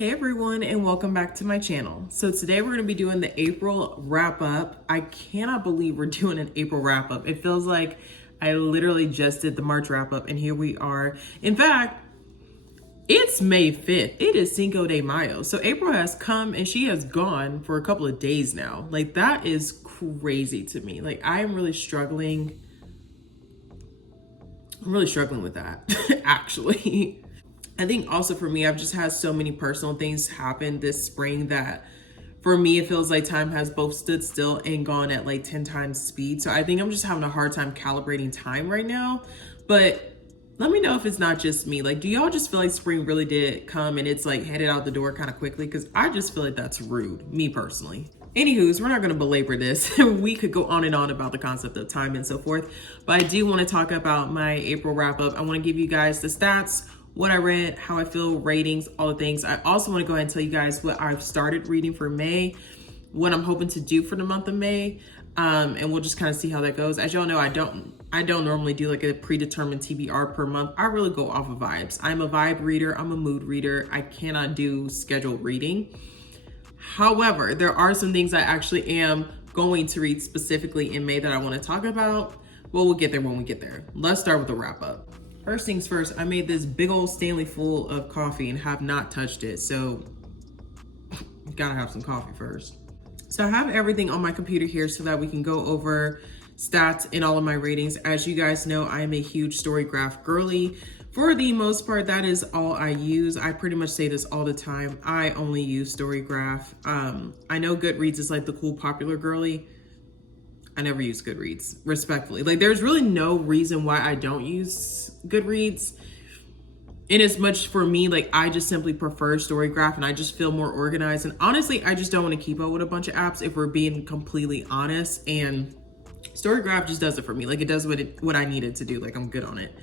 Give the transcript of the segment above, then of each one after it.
Hey everyone, and welcome back to my channel. So today we're going to be doing the April wrap up. I cannot believe we're doing an April wrap up. It feels like I literally just did the March wrap up and here we are. In fact, it's May 5th. It is Cinco de Mayo. So April has come and she has gone for a couple of days now. Like, that is crazy to me. Like, I'm really struggling with that, actually. I think also for me, I've just had so many personal things happen this spring that for me, it feels like time has both stood still and gone at like 10 times speed. So I think I'm just having a hard time calibrating time right now. But let me know if it's not just me. Like, do y'all just feel like spring really did come and it's like headed out the door kind of quickly? Because I just feel like that's rude, me personally. Anywho's, we're not going to belabor this. We could go on and on about the concept of time and so forth. But I do want to talk about my April wrap up. I want to give you guys the stats, what I read, how I feel, ratings, all the things. I also want to go ahead and tell you guys what I've started reading for May, what I'm hoping to do for the month of May, and we'll just kind of see how that goes. As y'all know, I don't normally do like a predetermined TBR per month. I really go off of vibes. I'm a vibe reader. I'm a mood reader. I cannot do scheduled reading. However, there are some things I actually am going to read specifically in May that I want to talk about. Well, we'll get there when we get there. Let's start with the wrap up. First things first, I made this big old Stanley full of coffee and have not touched it. So gotta have some coffee first. So I have everything on my computer here so that we can go over stats and all of my ratings. As you guys know, I am a huge story graph girly. For the most part, that is all I use. I pretty much say this all the time. I only use story graph. I know Goodreads is like the cool popular girly. I never use Goodreads, respectfully. Like, there's really no reason why I don't use Goodreads. In as much for me, like, I just simply prefer Storygraph and I just feel more organized. And honestly, I just don't want to keep up with a bunch of apps if we're being completely honest. And Storygraph just does it for me. Like, it does what I need it to do. Like, I'm good on it.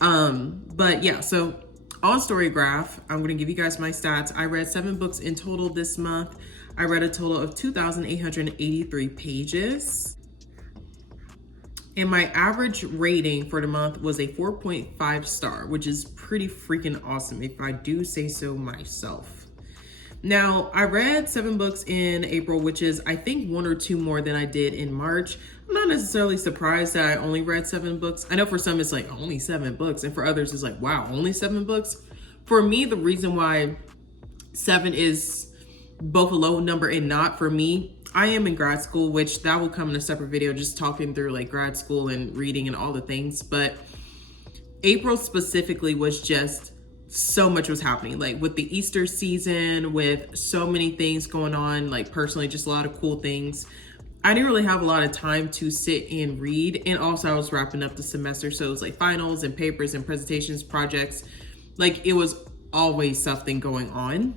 But yeah, so on Storygraph, I'm going to give you guys my stats. I read 7 books in total this month. I read a total of 2,883 pages. And my average rating for the month was a 4.5 star, which is pretty freaking awesome if I do say so myself. Now, I read 7 books in April, which is I think 1 or 2 more than I did in March. I'm not necessarily surprised that I only read 7 books. I know for some it's like only 7 books, and for others it's like, wow, only 7 books. For me, the reason why 7 is both a low number and not for me, I am in grad school, which that will come in a separate video, just talking through like grad school and reading and all the things. But April specifically was just so much was happening, like with the Easter season, with so many things going on, like personally, just a lot of cool things. I didn't really have a lot of time to sit and read. And also I was wrapping up the semester. So it was like finals and papers and presentations, projects. Like, it was always something going on.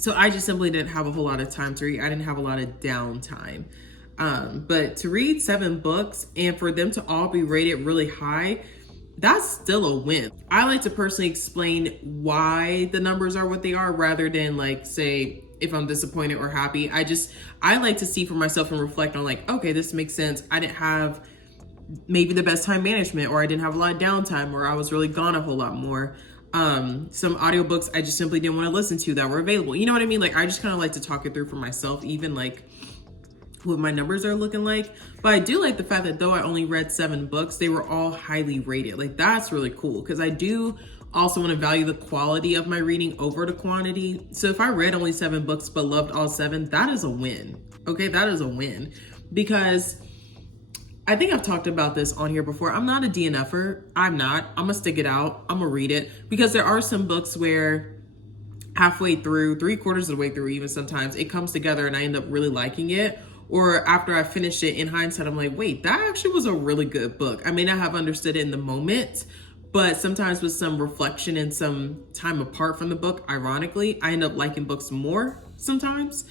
So I just simply didn't have a whole lot of time to read. I didn't have a lot of downtime. But to read 7 books and for them to all be rated really high, that's still a win. I like to personally explain why the numbers are what they are rather than like say if I'm disappointed or happy. I like to see for myself and reflect on like, okay, this makes sense. I didn't have maybe the best time management, or I didn't have a lot of downtime, or I was really gone a whole lot more. Some audiobooks I just simply didn't want to listen to that were available. You know what I mean? Like, I just kind of like to talk it through for myself, even like what my numbers are looking like. But I do like the fact that though I only read 7 books, they were all highly rated. Like, that's really cool because I do also want to value the quality of my reading over the quantity. So if I read only 7 books but loved all 7, that is a win. Okay, that is a win, because I think I've talked about this on here before. I'm not a DNFer. I'm gonna stick it out. I'm gonna read it, because there are some books where halfway through, 3/4 of the way through even sometimes, it comes together and I end up really liking it. Or after I finish it, in hindsight, I'm like, wait, that actually was a really good book. I may not have understood it in the moment, but sometimes with some reflection and some time apart from the book, ironically, I end up liking books more sometimes.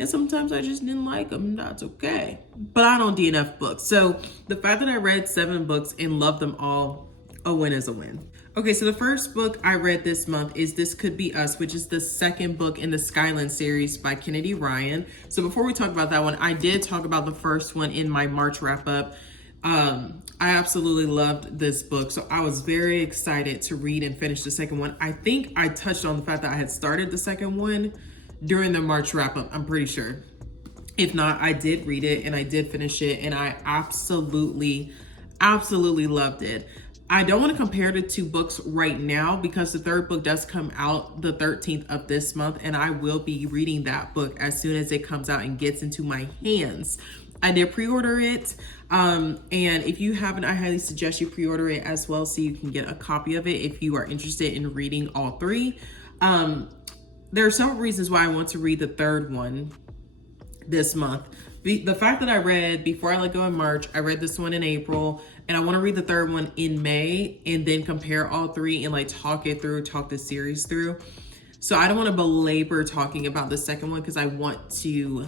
And sometimes I just didn't like them. That's okay. But I don't DNF books. So the fact that I read 7 books and loved them all, a win is a win. Okay, so the first book I read this month is This Could Be Us, which is the 2nd book in the Skyland series by Kennedy Ryan. So before we talk about that one, I did talk about the first one in my March wrap up. I absolutely loved this book. So I was very excited to read and finish the second one. I think I touched on the fact that I had started the second one during the March wrap up. I'm pretty sure. If not, I did read it and I did finish it, and I absolutely loved it. I don't want to compare the two books right now because the third book does come out the 13th of this month, and I will be reading that book as soon as it comes out and gets into my hands. I did pre-order it, and if you haven't, I highly suggest you pre-order it as well so you can get a copy of it if you are interested in reading all three. There are several reasons why I want to read the third one this month. The fact that I read Before I Let Go in March, I read this one in April, and I want to read the third one in May and then compare all three and like talk the series through. So I don't want to belabor talking about the second one because I want to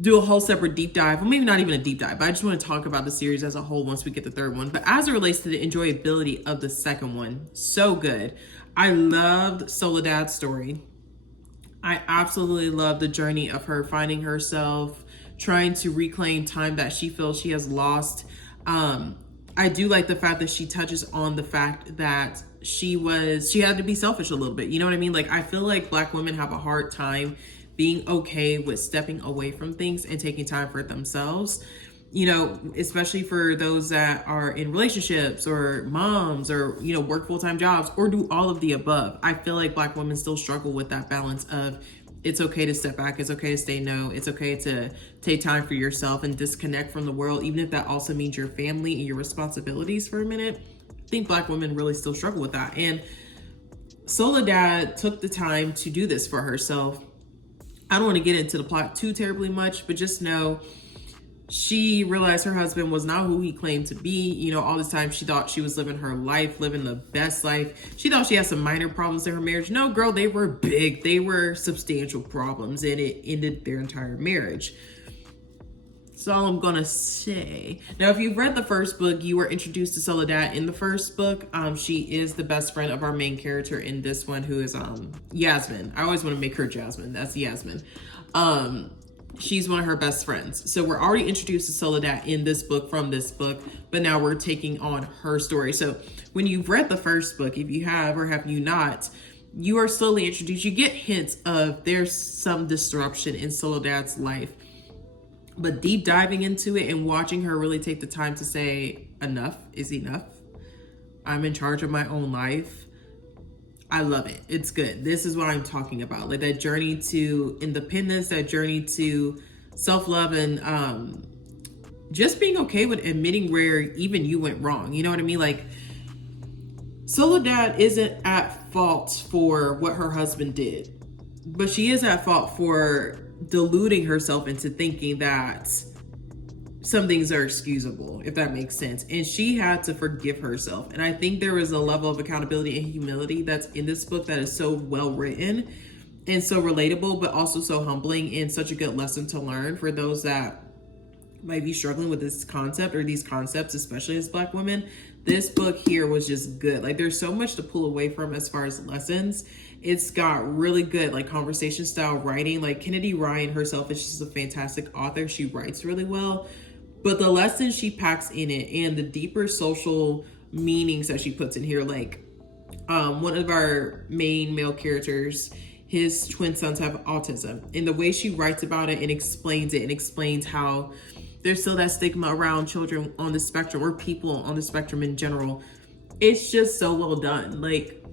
do a whole separate deep dive. Well, maybe not even a deep dive, but I just want to talk about the series as a whole once we get the third one. But as it relates to the enjoyability of the second one, so good. I loved Soledad's story. I absolutely love the journey of her finding herself, trying to reclaim time that she feels she has lost. I do like the fact that she touches on the fact that she had to be selfish a little bit. You know what I mean? Like, I feel like Black women have a hard time being okay with stepping away from things and taking time for themselves. You know, especially for those that are in relationships or moms or, you know, work full-time jobs or do all of the above. I feel like Black women still struggle with that balance of it's okay to step back, it's okay to say no, it's okay to take time for yourself and disconnect from the world, even if that also means your family and your responsibilities for a minute. I think Black women really still struggle with that. And Soledad took the time to do this for herself. I don't want to get into the plot too terribly much, but just know she realized her husband was not who he claimed to be. You know, all this time she thought she was living her life, living the best life. She thought she had some minor problems in her marriage. No, girl, they were big. They were substantial problems, and it ended their entire marriage. That's all I'm gonna say. Now, if you've read the first book, you were introduced to Soledad in the first book. She is the best friend of our main character in this one, who is Yasmin. I always want to make her Jasmine. That's Yasmin. She's one of her best friends. So we're already introduced to Soledad in this book from this book, but now we're taking on her story. So when you've read the first book, if you have or have you not, you are slowly introduced. You get hints of there's some disruption in Soledad's life, but deep diving into it and watching her really take the time to say enough is enough. I'm in charge of my own life. I love it. It's good. This is what I'm talking about. Like that journey to independence, that journey to self-love, and just being okay with admitting where even you went wrong. You know what I mean? Like, Soledad isn't at fault for what her husband did, but she is at fault for deluding herself into thinking that some things are excusable, if that makes sense. And she had to forgive herself. And I think there is a level of accountability and humility that's in this book that is so well written and so relatable, but also so humbling and such a good lesson to learn for those that might be struggling with this concept or these concepts, especially as Black women. This book here was just good. Like, there's so much to pull away from as far as lessons. It's got really good like conversation style writing. Like, Kennedy Ryan herself is just a fantastic author. She writes really well. But the lessons she packs in it and the deeper social meanings that she puts in here, like one of our main male characters, his twin sons have autism, and the way she writes about it and explains how there's still that stigma around children on the spectrum or people on the spectrum in general. It's just so well done. Like,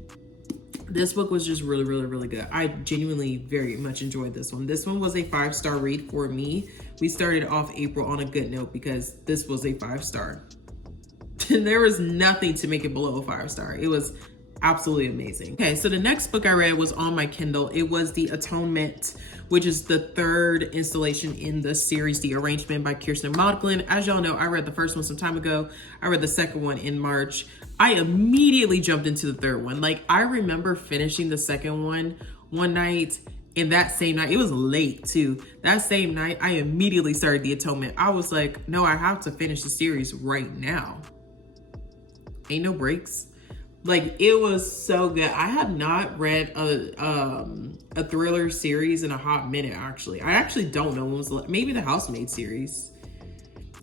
this book was just really, really, really good. I genuinely very much enjoyed this one. This one was a 5-star read for me. We started off April on a good note because this was a 5-star. There was nothing to make it below a 5-star. It was absolutely amazing. Okay, so the next book I read was on my Kindle. It was The Atonement, which is the third installation in the series, The Arrangement by Kirsten Modglin. As y'all know, I read the first one some time ago. I read the second one in March. I immediately jumped into the third one. Like, I remember finishing the second one night, and that same night, it was late too. That same night, I immediately started The Atonement. I was like, no, I have to finish the series right now. Ain't no breaks. Like, it was so good. I have not read a thriller series in a hot minute, actually. I actually don't know when was maybe the Housemaid series.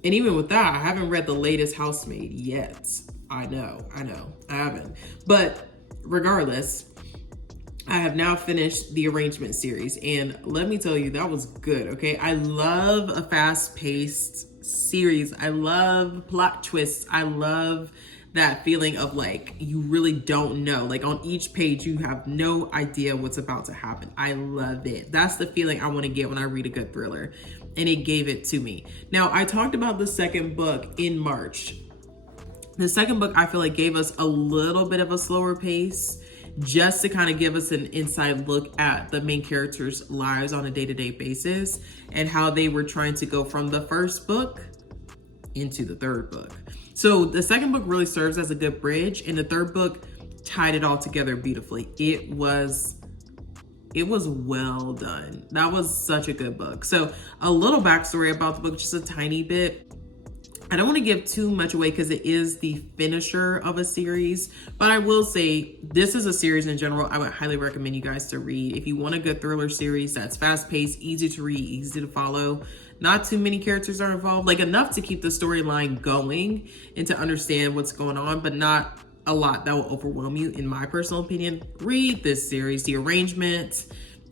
And even with that, I haven't read the latest Housemaid yet. I know, I haven't. But regardless, I have now finished the Arrangement series, and let me tell you, that was good, okay? I love a fast-paced series. I love plot twists. I love that feeling of like, you really don't know. Like on each page, you have no idea what's about to happen. I love it. That's the feeling I want to get when I read a good thriller, and it gave it to me. Now, I talked about the second book in March. The second book, I feel like, gave us a little bit of a slower pace, just to kind of give us an inside look at the main characters' lives on a day-to-day basis and how they were trying to go from the first book into the third book. So the second book really serves as a good bridge, and the third book tied it all together beautifully. It was well done. That was such a good book. So a little backstory about the book, just a tiny bit. I don't want to give too much away because it is the finisher of a series, but I will say this is a series in general I would highly recommend you guys to read. If you want a good thriller series that's fast-paced, easy to read, easy to follow, not too many characters are involved, like enough to keep the storyline going and to understand what's going on, but not a lot that will overwhelm you, in my personal opinion, read this series. The Arrangement,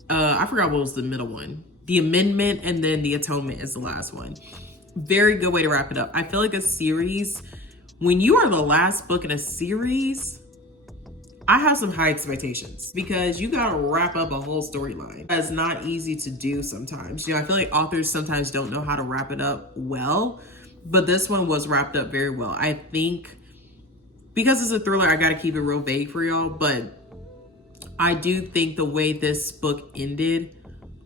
I forgot what was the middle one. The Amendment, and then The Atonement is the last one. Very good way to wrap it up. I feel like a series, when you are the last book in a series, I have some high expectations because you gotta wrap up a whole storyline. That's not easy to do sometimes. You know, I feel like authors sometimes don't know how to wrap it up well, but this one was wrapped up very well. I think because it's a thriller, I gotta keep it real vague for y'all, but I do think the way this book ended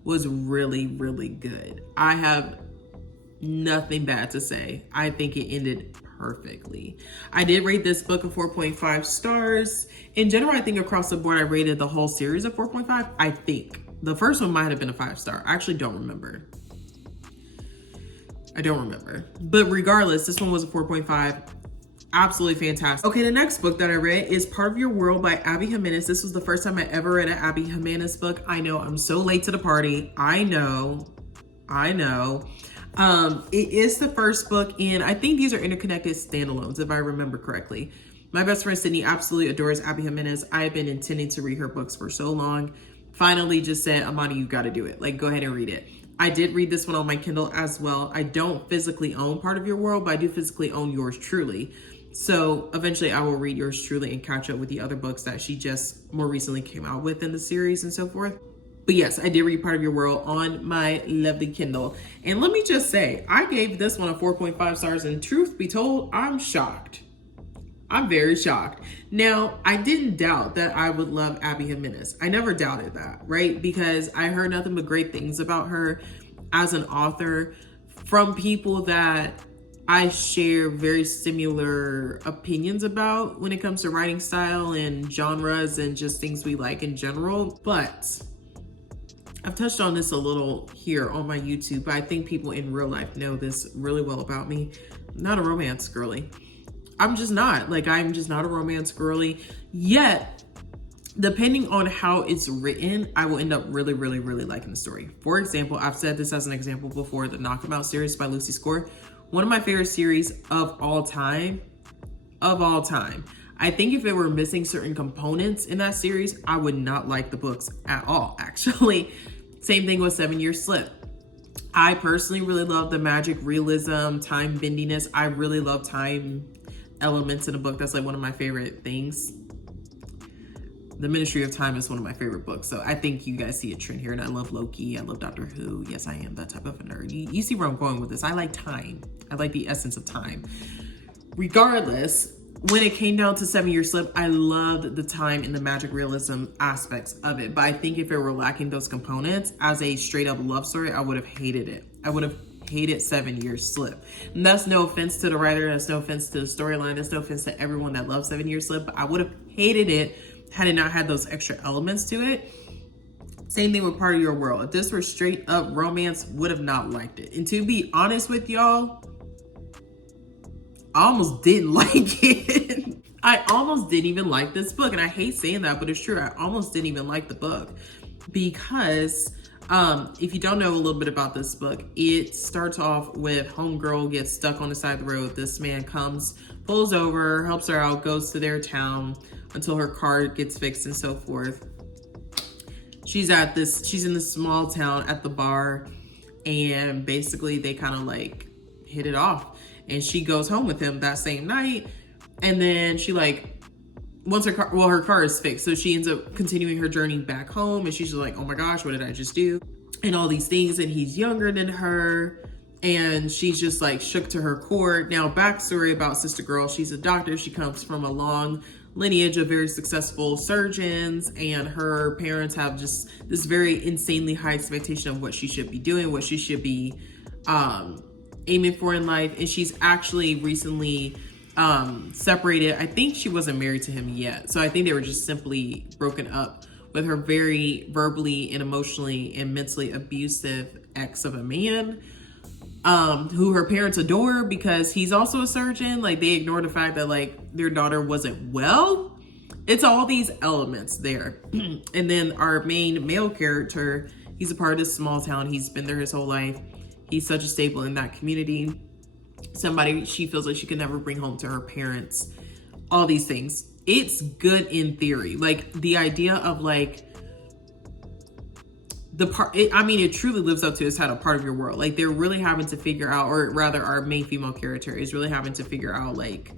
was really, really good. I have nothing bad to say. I think it ended perfectly. I did rate this book a 4.5 stars. In general, I think across the board, I rated the whole series a 4.5. I think the first one might have been a 5-star. I actually don't remember. But regardless, this one was a 4.5. Absolutely fantastic. Okay, the next book that I read is Part of Your World by Abby Jimenez. This was the first time I ever read an Abby Jimenez book. I know, I'm so late to the party. I know. It is the first book, and I think these are interconnected standalones, if I remember correctly. My best friend Sydney absolutely adores Abby Jimenez. I have been intending to read her books for so long. Finally just said, Amani, you gotta do it. Like, go ahead and read it. I did read this one on my Kindle as well. I don't physically own Part of Your World, but I do physically own Yours Truly. So eventually I will read Yours Truly and catch up with the other books that she just more recently came out with in the series and so forth. But yes, I did read Part of Your World on my lovely Kindle. And let me just say, I gave this one a 4.5 stars, and truth be told, I'm shocked. I'm very shocked. Now, I didn't doubt that I would love Abby Jimenez. I never doubted that, right? Because I heard nothing but great things about her as an author from people that I share very similar opinions about when it comes to writing style and genres and just things we like in general. But I've touched on this a little here on my YouTube, but I think people in real life know this really well about me. I'm not a romance girly. I'm just not. Like, I'm just not a romance girly. Yet, depending on how it's written, I will end up really, really, really liking the story. For example, I've said this as an example before, the Knock 'Em Out series by Lucy Score. One of my favorite series of all time. I think if it were missing certain components in that series, I would not like the books at all, actually. Same thing with 7 Year Slip. I personally really love the magic realism, time bendiness. I really love time elements in a book. That's like one of my favorite things. The Ministry of Time is one of my favorite books. So I think you guys see a trend here. And I love Loki. I love Doctor Who. Yes, I am that type of a nerd. You see where I'm going with this. I like time. I like the essence of time. Regardless, when it came down to 7 Year Slip, I loved the time and the magic realism aspects of it. But I think if it were lacking those components as a straight up love story, I would have hated it. I would have hated 7 Year Slip. And that's no offense to the writer. That's no offense to the storyline. That's no offense to everyone that loves 7 Year Slip. But I would have hated it had it not had those extra elements to it. Same thing with Part of Your World. If this were straight up romance, would have not liked it. And to be honest with y'all, I almost didn't like it. I almost didn't even like this book. And I hate saying that, but it's true. I almost didn't even like the book because If you don't know a little bit about this book, it starts off with homegirl gets stuck on the side of the road. This man comes, pulls over, helps her out, goes to their town until her car gets fixed and so forth. She's in this small town at the bar, and basically they kind of like hit it off, and she goes home with him that same night. And then she like, once her car is fixed, so she ends up continuing her journey back home, and she's just like, oh my gosh, what did I just do? And all these things, and he's younger than her, and she's just like shook to her core. Now, backstory about Sister Girl: she's a doctor. She comes from a long lineage of very successful surgeons, and her parents have just this very insanely high expectation of what she should be doing, what she should be aiming for in life. And she's actually recently separated. I think she wasn't married to him yet, so I think they were just simply broken up with her very verbally and emotionally and mentally abusive ex of a man, who her parents adore because he's also a surgeon. Like, they ignore the fact that like their daughter wasn't well. It's all these elements there. And then our main male character, he's a part of this small town. He's been there his whole life. He's such a staple in that community. Somebody she feels like she could never bring home to her parents. All these things. It's good in theory. Like, the idea of like it truly lives up to its title, part of your world. Like, they're really having to figure out, or rather our main female character is really having to figure out, like,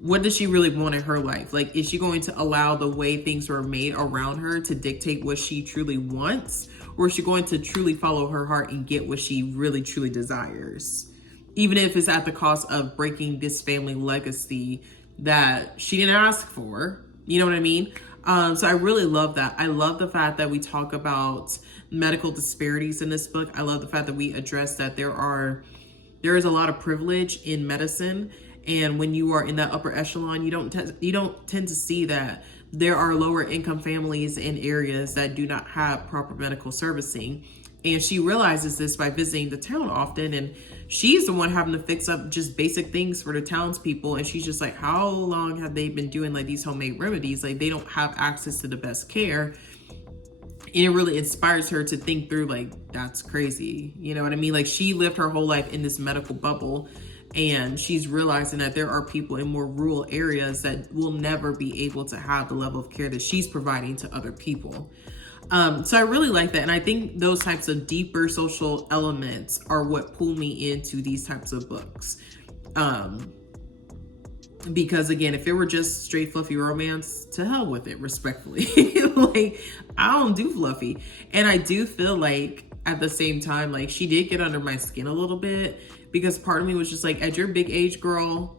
what does she really want in her life? Like, is she going to allow the way things were made around her to dictate what she truly wants? Or is she going to truly follow her heart and get what she really, truly desires? Even if it's at the cost of breaking this family legacy that she didn't ask for. You know what I mean? So I really love that. I love the fact that we talk about medical disparities in this book. I love the fact that we address that there is a lot of privilege in medicine. And when you are in that upper echelon, you don't tend to see that there are lower income families in areas that do not have proper medical servicing. And she realizes this by visiting the town often, and she's the one having to fix up just basic things for the townspeople. And she's just like, how long have they been doing like these homemade remedies? Like, they don't have access to the best care. And it really inspires her to think through, like, that's crazy. You know what I mean? Like, she lived her whole life in this medical bubble, and she's realizing that there are people in more rural areas that will never be able to have the level of care that she's providing to other people. So I really like that. And I think those types of deeper social elements are what pull me into these types of books. Because again, if it were just straight fluffy romance, to hell with it, respectfully. Like, I don't do fluffy. And I do feel like at the same time, like, she did get under my skin a little bit, because part of me was just like, at your big age, girl,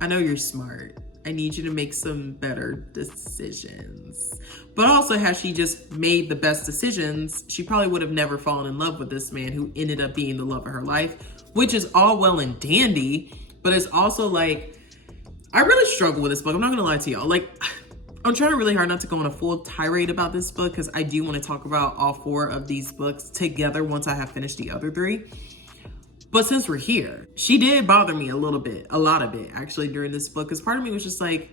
I know you're smart. I need you to make some better decisions. But also, had she just made the best decisions, she probably would have never fallen in love with this man who ended up being the love of her life, which is all well and dandy. But it's also like, I really struggle with this book. I'm not gonna lie to y'all. Like, I'm trying really hard not to go on a full tirade about this book, because I do want to talk about all 4 of these books together once I have finished the other 3. But since we're here, she did bother me a lot of it actually during this book, because part of me was just like,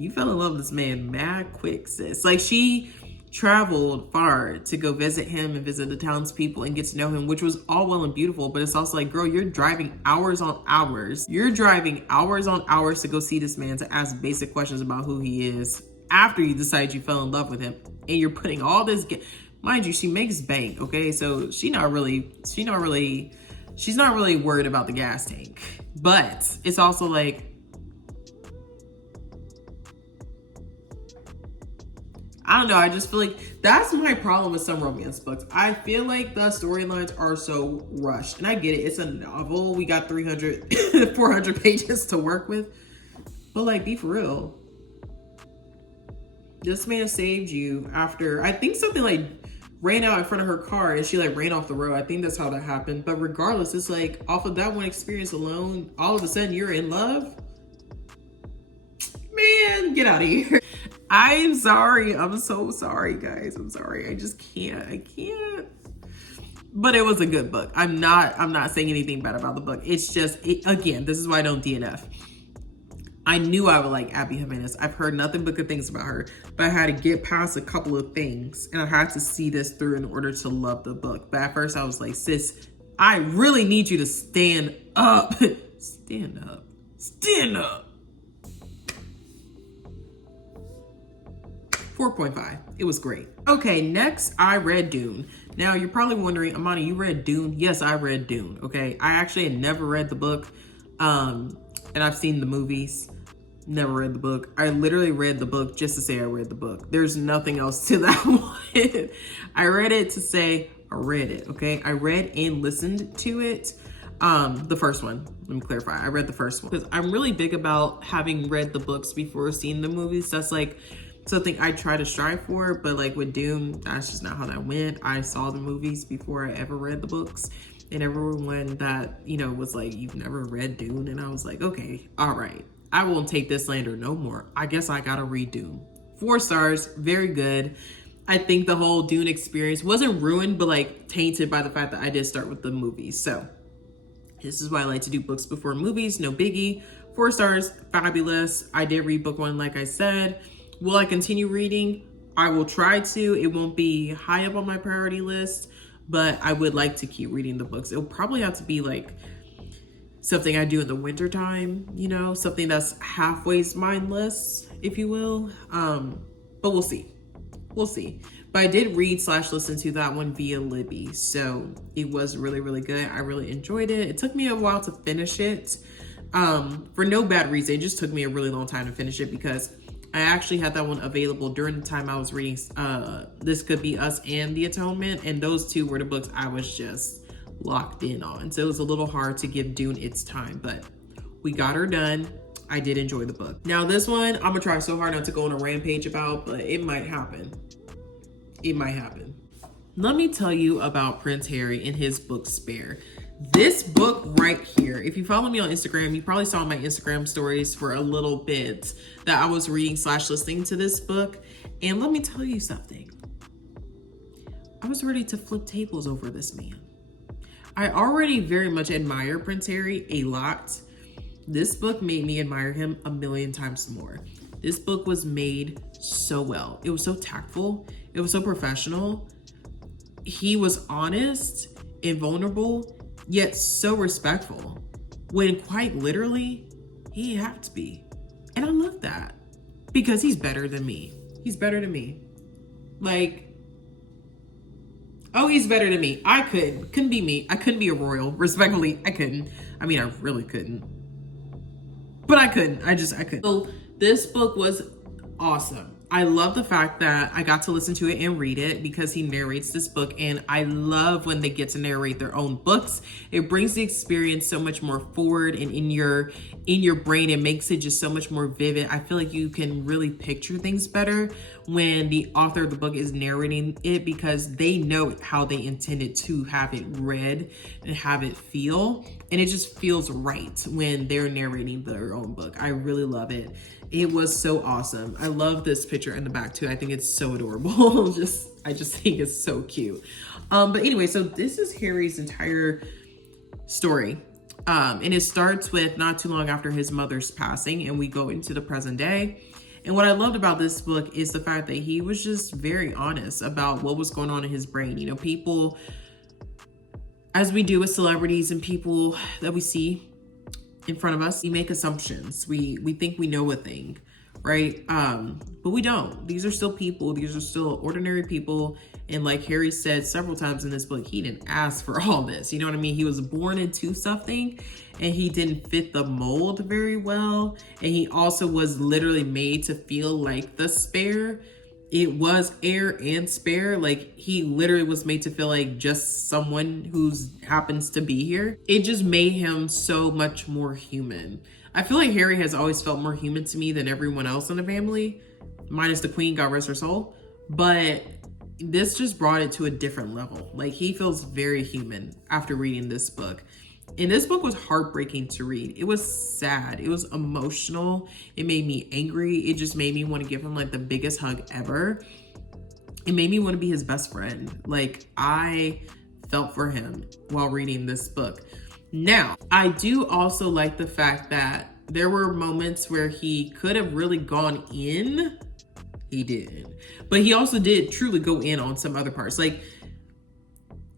you fell in love with this man mad quick, sis. Like, she traveled far to go visit him and visit the townspeople and get to know him, which was all well and beautiful. But it's also like, girl, you're driving hours on hours. You're driving hours on hours to go see this man, to ask basic questions about who he is after you decide you fell in love with him. And you're putting all this... Mind you, she makes bank, okay? So she's not really worried about the gas tank. But it's also like, I don't know, I just feel like that's my problem with some romance books. I feel like the storylines are so rushed. And I get it, it's a novel. We got 400 pages to work with. But like, be for real. This man saved you after, I think something like ran out in front of her car and she like ran off the road. I think that's how that happened. But regardless, it's like, off of that one experience alone, all of a sudden you're in love? Man, get out of here. I'm sorry. I'm so sorry, guys. I'm sorry. I just can't. I can't. But it was a good book. I'm not saying anything bad about the book. It's just, again, this is why I don't DNF. I knew I would like Abby Jimenez. I've heard nothing but good things about her, but I had to get past a couple of things and I had to see this through in order to love the book. But at first I was like, sis, I really need you to stand up. Stand up. Stand up. 4.5. It was great. Okay, next I read Dune. Now you're probably wondering, Amani, you read Dune? Yes, I read Dune. Okay, I actually had never read the book, and I've seen the movies. Never read the book. I literally read the book just to say I read the book. There's nothing else to that one. I read it to say I read it. Okay, I read and listened to it. The first one. Let me clarify. I read the first one because I'm really big about having read the books before seeing the movies. That's like something I try to strive for, but like with Dune, that's just not how that went. I saw the movies before I ever read the books, and everyone that, you know, was like, you've never read Dune, and I was like, okay, all right, I won't take this slander no more. I guess I gotta read Dune. 4 stars, very good. I think the whole Dune experience wasn't ruined, but like tainted by the fact that I did start with the movies. So this is why I like to do books before movies, no biggie. 4 stars, fabulous. I did read book 1, like I said. Will I continue reading? I will try to. It won't be high up on my priority list, but I would like to keep reading the books. It'll probably have to be like something I do in the winter time, you know, something that's halfway mindless, if you will. But we'll see. We'll see. But I did read / listen to that one via Libby. So it was really, really good. I really enjoyed it. It took me a while to finish it. For no bad reason. It just took me a really long time to finish it because I actually had that one available during the time I was reading This Could Be Us and The Atonement. And those two were the books I was just locked in on. So it was a little hard to give Dune its time, but we got her done. I did enjoy the book. Now this one, I'm gonna try so hard not to go on a rampage about, but it might happen. It might happen. Let me tell you about Prince Harry and his book Spare. This book right here, if you follow me on Instagram, you probably saw my Instagram stories for a little bit that I was reading / listening to this book. And let me tell you something. I was ready to flip tables over this man. I already very much admire Prince Harry a lot. This book made me admire him a million times more. This book was made so well. It was so tactful. It was so professional. He was honest and vulnerable, yet so respectful, when quite literally, he had to be. And I love that because he's better than me. He's better than me. Like, oh, he's better than me. I couldn't be me. I couldn't be a royal. Respectfully, I couldn't. I mean, I really couldn't. But I couldn't. I couldn't. So this book was awesome. I love the fact that I got to listen to it and read it because he narrates this book, and I love when they get to narrate their own books. It brings the experience so much more forward, and in your brain, it makes it just so much more vivid. I feel like you can really picture things better when the author of the book is narrating it because they know how they intended to have it read and have it feel, and it just feels right when they're narrating their own book. I really love it. It was so awesome. I love this picture in the back too. I think it's so adorable. I just think it's so cute. But anyway, so this is Harry's entire story. And it starts with not too long after his mother's passing, and we go into the present day. And what I loved about this book is the fact that he was just very honest about what was going on in his brain. You know, people, as we do with celebrities and people that we see in front of us, we make assumptions. We think we know a thing, right? But we don't. These are still people. These are still ordinary people. And like Harry said several times in this book, he didn't ask for all this. You know what I mean? He was born into something and he didn't fit the mold very well. And he also was literally made to feel like the spare. It was heir and spare. Like he literally was made to feel like just someone who's happens to be here. It just made him so much more human. I feel like Harry has always felt more human to me than everyone else in the family, minus the queen, God rest her soul. But this just brought it to a different level. Like he feels very human after reading this book. And this book was heartbreaking to read. It was sad. It was emotional. It made me angry. It just made me want to give him like the biggest hug ever. It made me want to be his best friend. Like I felt for him while reading this book. Now, I do also like the fact that there were moments where he could have really gone in. He did. But he also did truly go in on some other parts. Like,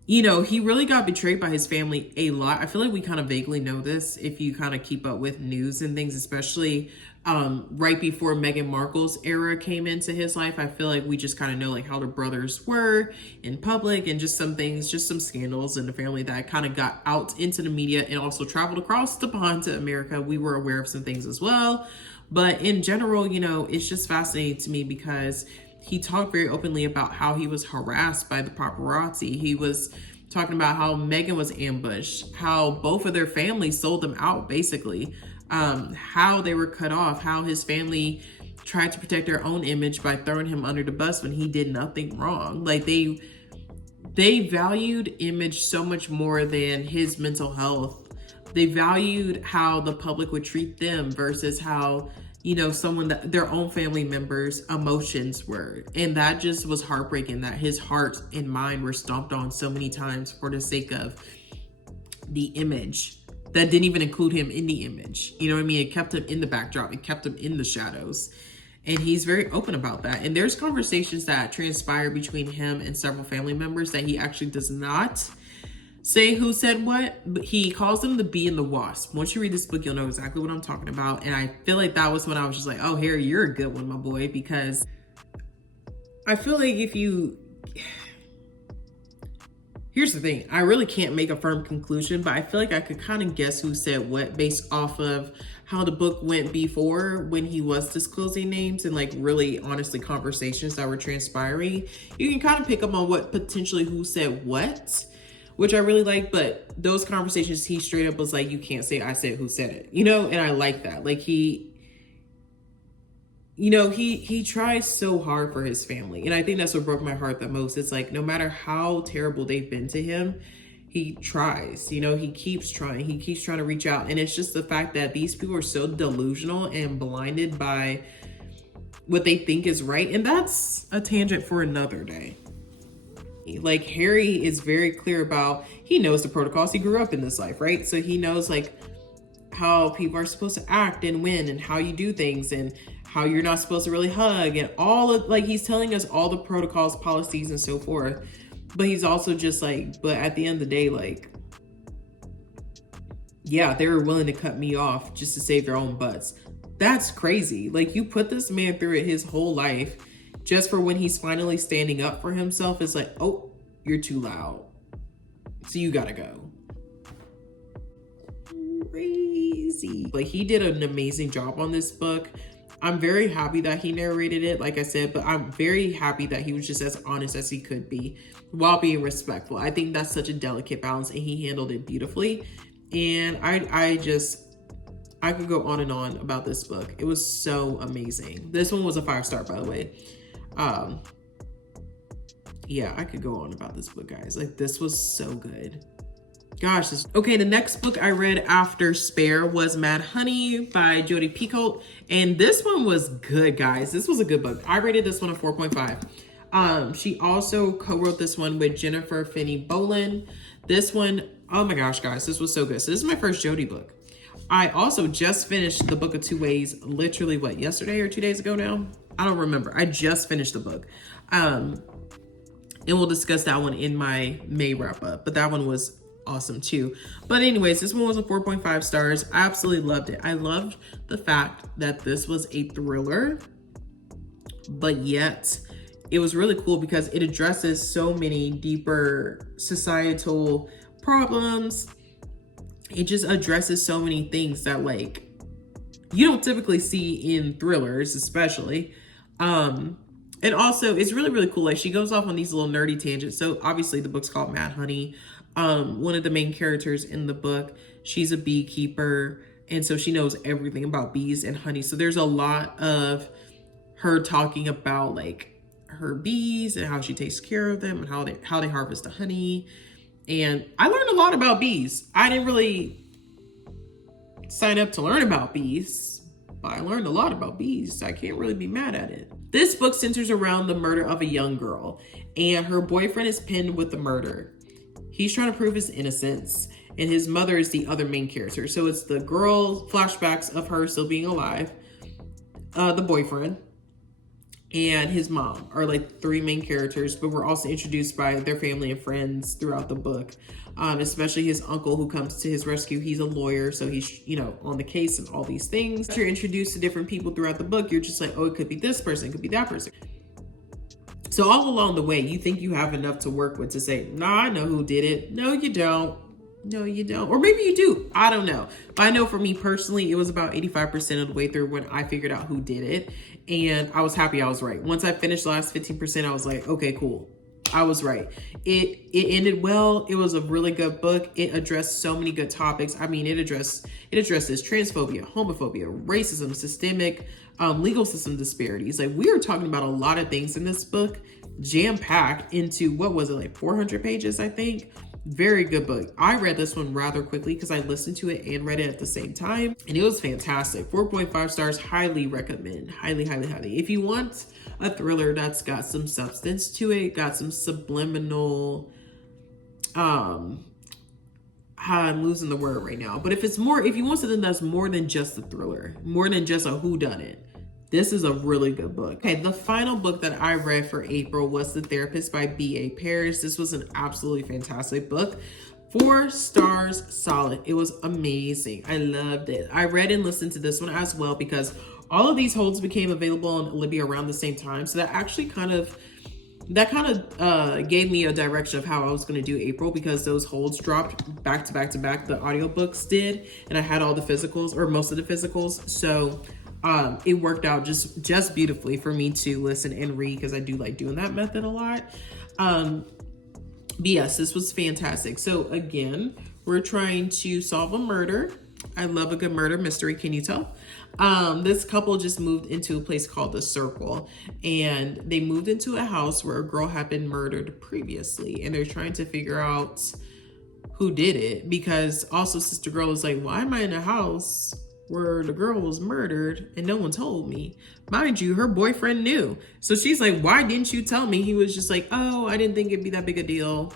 you know, he really got betrayed by his family a lot. I feel like we kind of vaguely know this if you kind of keep up with news and things, especially right before Meghan Markle's era came into his life. I feel like we just kind of know like how the brothers were in public and just some things, just some scandals in the family that kind of got out into the media and also traveled across the pond to America. We were aware of some things as well. But in general, you know, it's just fascinating to me because he talked very openly about how he was harassed by the paparazzi. He was talking about how Meghan was ambushed, how both of their families sold them out, basically, how they were cut off, how his family tried to protect their own image by throwing him under the bus when he did nothing wrong. Like they valued image so much more than his mental health. They valued how the public would treat them versus how, you know, someone that their own family members' emotions were. And that just was heartbreaking that his heart and mind were stomped on so many times for the sake of the image that didn't even include him in the image. You know what I mean? It kept him in the backdrop. It kept him in the shadows. And he's very open about that. And there's conversations that transpire between him and several family members that he actually does not say who said what, but he calls them the bee and the wasp. Once you read this book, you'll know exactly what I'm talking about. And I feel like that was when I was just like, oh, Harry, you're a good one, my boy, because I feel like here's the thing, I really can't make a firm conclusion, but I feel like I could kind of guess who said what based off of how the book went before when he was disclosing names and like really honestly conversations that were transpiring. You can kind of pick up on what potentially who said what, which I really like, but those conversations, he straight up was like, you can't say I said who said it, you know? And I like that. Like he tries so hard for his family. And I think that's what broke my heart the most. It's like, no matter how terrible they've been to him, he tries, you know, he keeps trying to reach out. And it's just the fact that these people are so delusional and blinded by what they think is right. And that's a tangent for another day. Like Harry is very clear about, he knows the protocols. He grew up in this life, right? So he knows like how people are supposed to act and when and how you do things and how you're not supposed to really hug and all of, like, he's telling us all the protocols, policies, and so forth. But he's also just like, but at the end of the day, like, yeah, they were willing to cut me off just to save their own butts. That's crazy. Like, you put this man through it his whole life just for when he's finally standing up for himself. It's like, oh, you're too loud, so you gotta go. Crazy. Like, he did an amazing job on this book. I'm very happy that he narrated it, like I said, but I'm very happy that he was just as honest as he could be while being respectful. I think that's such a delicate balance, and he handled it beautifully. And I could go on and on about this book. It was so amazing. This one was a 5-star, by the way. Yeah, I could go on about this book, guys. Like, this was so good. Gosh, okay, the next book I read after Spare was Mad Honey by Jodi Picoult. And this one was good, guys. This was a good book. I rated this one a 4.5. She also co-wrote this one with Jennifer Finney Boland. This one, oh my gosh, guys, this was so good. So this is my first Jodi book. I also just finished The Book of Two Ways, literally, what, yesterday or 2 days ago now? I don't remember. I just finished the book. And we'll discuss that one in my May wrap up. But that one was awesome too. But anyways, this one was a 4.5 stars. I absolutely loved it. I loved the fact that this was a thriller, but yet it was really cool because it addresses so many deeper societal problems. It just addresses so many things that, like, you don't typically see in thrillers, especially. And also it's really, really cool. Like, she goes off on these little nerdy tangents. So obviously the book's called Mad Honey. One of the main characters in the book, she's a beekeeper, and so she knows everything about bees and honey. So there's a lot of her talking about, like, her bees and how she takes care of them and how they harvest the honey. And I learned a lot about bees. I didn't really sign up to learn about bees, but I learned a lot about bees. So I can't really be mad at it. This book centers around the murder of a young girl, and her boyfriend is pinned with the murder. He's trying to prove his innocence, and his mother is the other main character. So it's the girl flashbacks of her still being alive, the boyfriend, and his mom are like three main characters, but we're also introduced by their family and friends throughout the book. Especially his uncle who comes to his rescue. He's a lawyer, so he's, you know, on the case and all these things. You're introduced to different people throughout the book. You're just like, oh, it could be this person, it could be that person. So all along the way, you think you have enough to work with to say, nah, I know who did it. No, you don't. No, you don't. Or maybe you do. I don't know. But I know for me personally, it was about 85% of the way through when I figured out who did it. And I was happy I was right. Once I finished the last 15%, I was like, okay, cool. I was right. It ended well. It was a really good book. It addressed so many good topics. I mean, it addresses transphobia, homophobia, racism, systemic legal system disparities. Like, we are talking about a lot of things in this book, jam-packed into, what was it, like 400 pages, I think. Very good book. I read this one rather quickly because I listened to it and read it at the same time, and it was fantastic. 4.5 stars. Highly recommend. Highly, highly, highly. If you want a thriller that's got some substance to it, got some subliminal, I'm losing the word right now, but if you want something that's more than just a thriller, more than just a whodunit, this is a really good book. Okay, the final book that I read for April was The Therapist by B.A. Paris. This was an absolutely fantastic book. 4 stars solid. It was amazing. I loved it. I read and listened to this one as well because all of these holds became available on Libby around the same time. So that actually kind of gave me a direction of how I was going to do April, because those holds dropped back to back to back. The audiobooks did, and I had all the physicals, or most of the physicals. So it worked out just beautifully for me to listen and read, because I do like doing that method a lot. But yes, this was fantastic. So again, we're trying to solve a murder. I love a good murder mystery. Can you tell? This couple just moved into a place called The Circle, and they moved into a house where a girl had been murdered previously, and they're trying to figure out who did it, because also Sister Girl is like, why am I in a house where the girl was murdered and no one told me? Mind you, her boyfriend knew. So she's like, why didn't you tell me? He was just like, oh, I didn't think it'd be that big a deal.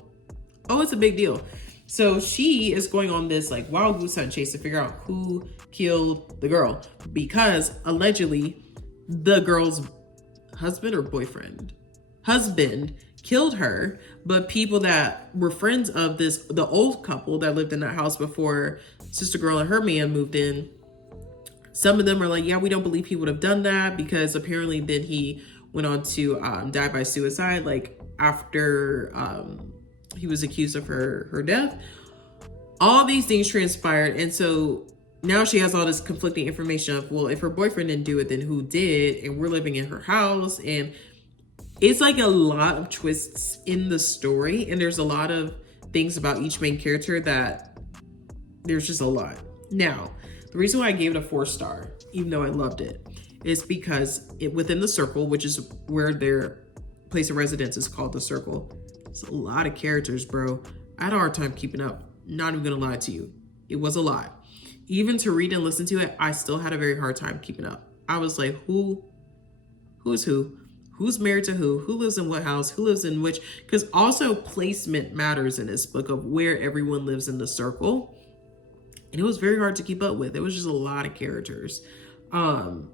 Oh, it's a big deal. So she is going on this like wild goose hunt chase to figure out who killed the girl, because allegedly the girl's husband killed her, but people that were friends of the old couple that lived in that house before Sister Girl and her man moved in, some of them are like, yeah, we don't believe he would have done that, because apparently then he went on to die by suicide, like after he was accused of her death. All these things transpired, and so now she has all this conflicting information of, well, if her boyfriend didn't do it, then who did? And we're living in her house, and it's like a lot of twists in the story, and there's a lot of things about each main character that there's just a lot. Now, the reason why I gave it a 4-star, even though I loved it, is because within The Circle, which is where their place of residence is called The Circle, it's a lot of characters, bro. I had a hard time keeping up. Not even gonna lie to you. It was a lot. Even to read and listen to it, I still had a very hard time keeping up. I was like, who's who? Who's married to who? Who lives in what house? Who lives in which? Because also placement matters in this book of where everyone lives in The Circle. And it was very hard to keep up with. It was just a lot of characters. Other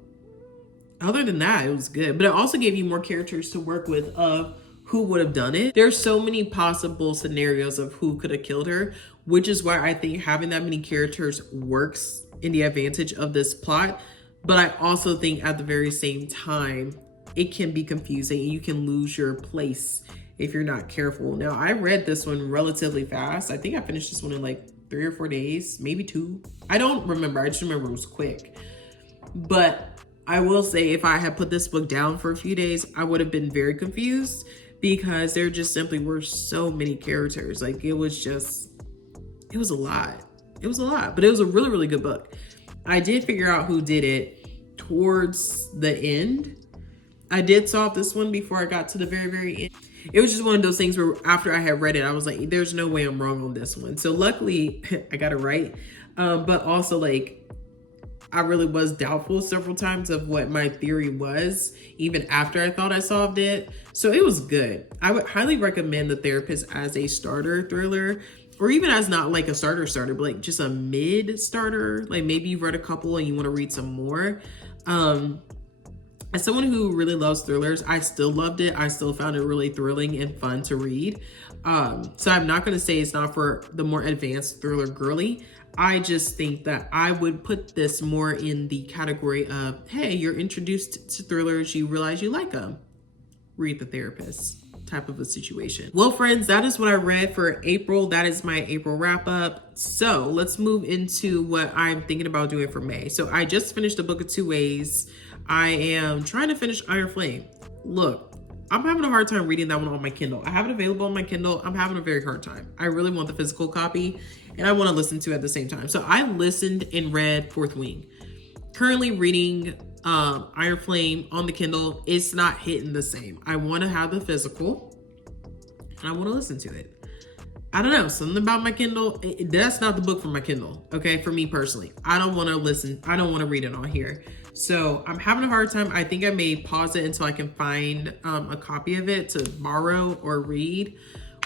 than that, it was good. But it also gave you more characters to work with of who would have done it. There's so many possible scenarios of who could have killed her, which is why I think having that many characters works in the advantage of this plot. But I also think at the very same time, it can be confusing and you can lose your place if you're not careful. Now, I read this one relatively fast. I think I finished this one in like 3 or 4 days, maybe 2. I don't remember. I just remember it was quick. But I will say, if I had put this book down for a few days, I would have been very confused, because there just simply were so many characters. Like, it was a lot. It was a lot, but it was a really, really good book. I did figure out who did it towards the end. I did solve this one before I got to the very, very end. It was just one of those things where after I had read it, I was like, there's no way I'm wrong on this one. So luckily I got it right. But also, like, I really was doubtful several times of what my theory was, even after I thought I solved it. So it was good. I would highly recommend The Therapist as a starter thriller. or even as not like a starter, but like just a mid starter, like maybe you've read a couple and you want to read some more. As someone who really loves thrillers, I still loved it. I still found it really thrilling and fun to read. So I'm not going to say it's not for the more advanced thriller girly. I just think that I would put this more in the category of, hey, you're introduced to thrillers, you realize you like them. Read The Therapist type of a situation. Well, friends, that is what I read for April. That is my April wrap up. So let's move into what I'm thinking about doing for May. So I just finished A Book of Two Ways. I am trying to finish Iron Flame. Look, I'm having a hard time reading that one on my Kindle. I have it available on my Kindle. I'm having a very hard time. I really want the physical copy and I want to listen to it at the same time. So I listened and read Fourth Wing. Currently reading Iron Flame on the Kindle. It's not hitting the same. I want to have the physical and I want to listen to it. I don't know, something about my Kindle, that's not the book for my Kindle, okay? For me personally, I don't want to listen. I don't want to read it on here. So I'm having a hard time. I think I may pause it until I can find a copy of it to borrow or read,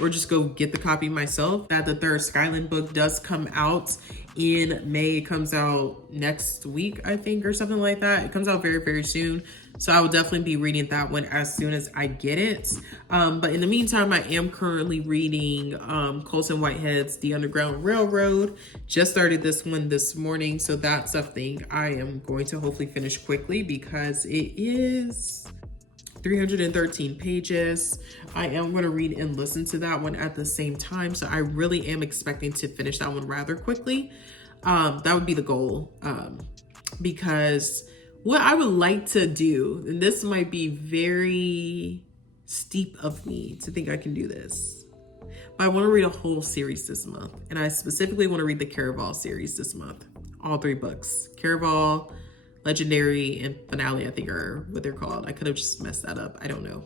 or just go get the copy myself. That the third Skyland book does come out in May. It comes out next week, I think, or something like that. It comes out very, very soon. So I will definitely be reading that one as soon as I get it. But in the meantime, I am currently reading Colson Whitehead's The Underground Railroad. Just started this one this morning. So that's something I am going to hopefully finish quickly because it is 313 pages. I am going to read and listen to that one at the same time. So I really am expecting to finish that one rather quickly. That would be the goal. Because what I would like to do, and this might be very steep of me to think I can do this, but I want to read a whole series this month. And I specifically want to read the Caraval series this month. All 3 books. Caraval, Legendary, and Finale, I think are what they're called. I could have just messed that up. I don't know.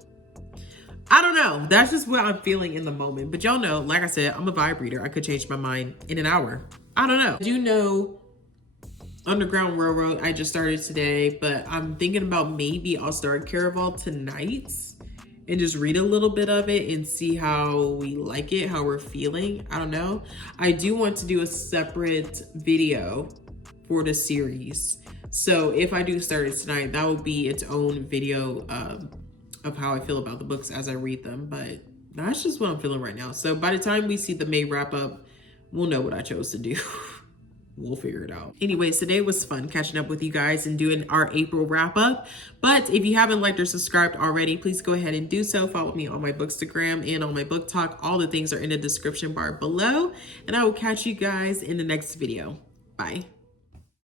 That's just what I'm feeling in the moment. But y'all know, like I said, I'm a vibe reader. I could change my mind in an hour. I don't know. I do know Underground Railroad I just started today, but I'm thinking about maybe I'll start Caraval tonight and just read a little bit of it and see how we like it, how we're feeling. I don't know. I do want to do a separate video for the series. So if I do start it tonight, that will be its own video of how I feel about the books as I read them. But that's just what I'm feeling right now. So by the time we see the May wrap up, we'll know what I chose to do. We'll figure it out. Anyways, today was fun catching up with you guys and doing our April wrap up. But if you haven't liked or subscribed already, please go ahead and do so. Follow me on my Bookstagram and on my book talk. All the things are in the description bar below. And I will catch you guys in the next video. Bye.